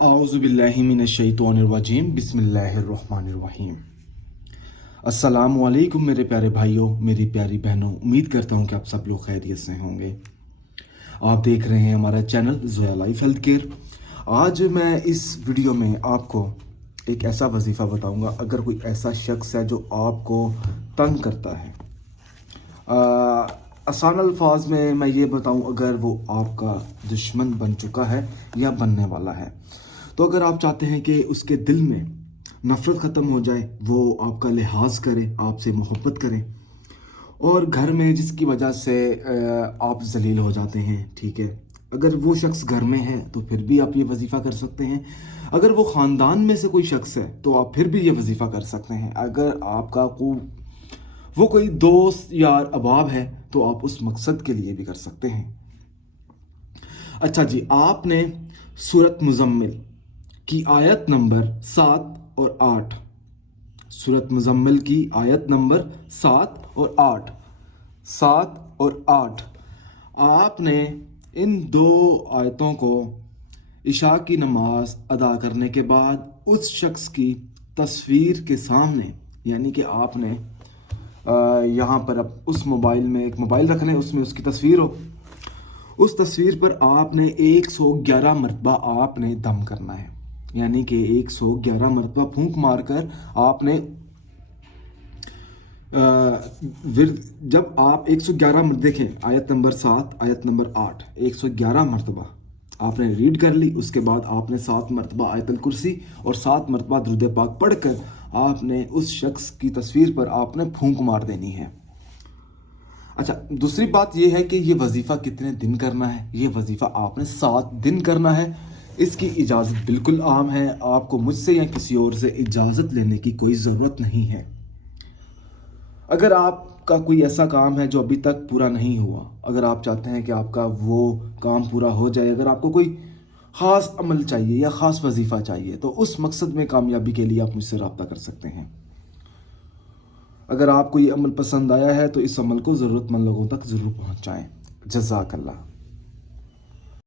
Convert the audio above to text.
औज़ुबिल्लाहि मिनश्शैतानिर्रजीम बिस्मिल्लाहिर्रहमानिर्रहीम। अस्सलामु अलैकुम मेरे प्यारे भाइयों, मेरी प्यारी बहनों। उम्मीद करता हूँ कि आप सब लोग खैरियत से होंगे। आप देख रहे हैं हमारा channel Zoya life health care. आज मैं इस वीडियो में आपको एक ऐसा वजीफ़ा बताऊँगा, अगर कोई ऐसा शख्स है जो आपको तंग करता है। आसान अल्फाज में मैं ये बताऊं, अगर वो आपका दुश्मन बन चुका है या बनने वाला है, तो अगर आप चाहते हैं कि उसके दिल में नफ़रत ख़त्म हो जाए, वो आपका लिहाज करे, आपसे मोहब्बत करें, और घर में जिसकी वजह से आप जलील हो जाते हैं, ठीक है, अगर वो शख्स घर में है तो फिर भी आप ये वजीफ़ा कर सकते हैं। अगर वो ख़ानदान में से कोई शख्स है तो आप फिर भी ये वजीफ़ा कर सकते हैं। अगर आपका वो कोई दोस्त यार अहबाब है तो आप उस मकसद के लिए भी कर सकते हैं। अच्छा जी, आपने सूरत मुज़म्मिल की आयत नंबर 7 और 8, सूरत मुज़म्मिल की आयत नंबर 7 और 8 आपने इन दो आयतों को इशा की नमाज अदा करने के बाद उस शख्स की तस्वीर के सामने, यानी कि आपने यहाँ पर अब उस मोबाइल में एक मोबाइल रखना है, उसमें उसकी तस्वीर हो, उस तस्वीर पर आपने 111 मरतबा आपने दम करना है, यानी कि 111 मरतबा फूंक मारकर आपने जब आप 111 देखें, आयत नंबर 7 आयत नंबर 8 111 मरतबा आपने रीड कर ली। उसके बाद आपने 7 मरतबा आयतल कुर्सी और 7 मरतबा दुरूद पाक पढ़कर आपने उस शख्स की तस्वीर पर आपने फूंक मार देनी है। अच्छा, दूसरी बात यह है कि ये वजीफ़ा कितने दिन करना है। ये वजीफ़ा आपने 7 दिन करना है। इसकी इजाज़त बिल्कुल आम है, आपको मुझसे या किसी और से इजाज़त लेने की कोई ज़रूरत नहीं है। अगर आपका कोई ऐसा काम है जो अभी तक पूरा नहीं हुआ, अगर आप चाहते हैं कि आपका वो काम पूरा हो जाए, अगर आपको कोई ख़ास अमल चाहिए या ख़ास वजीफ़ा चाहिए, तो उस मकसद में कामयाबी के लिए आप मुझसे रब्ता कर सकते हैं। अगर आपको ये अमल पसंद आया है तो इस अमल को ज़रूरतमंद लोगों तक ज़रूर पहुँचाएँ। जज़ाकल्लाह।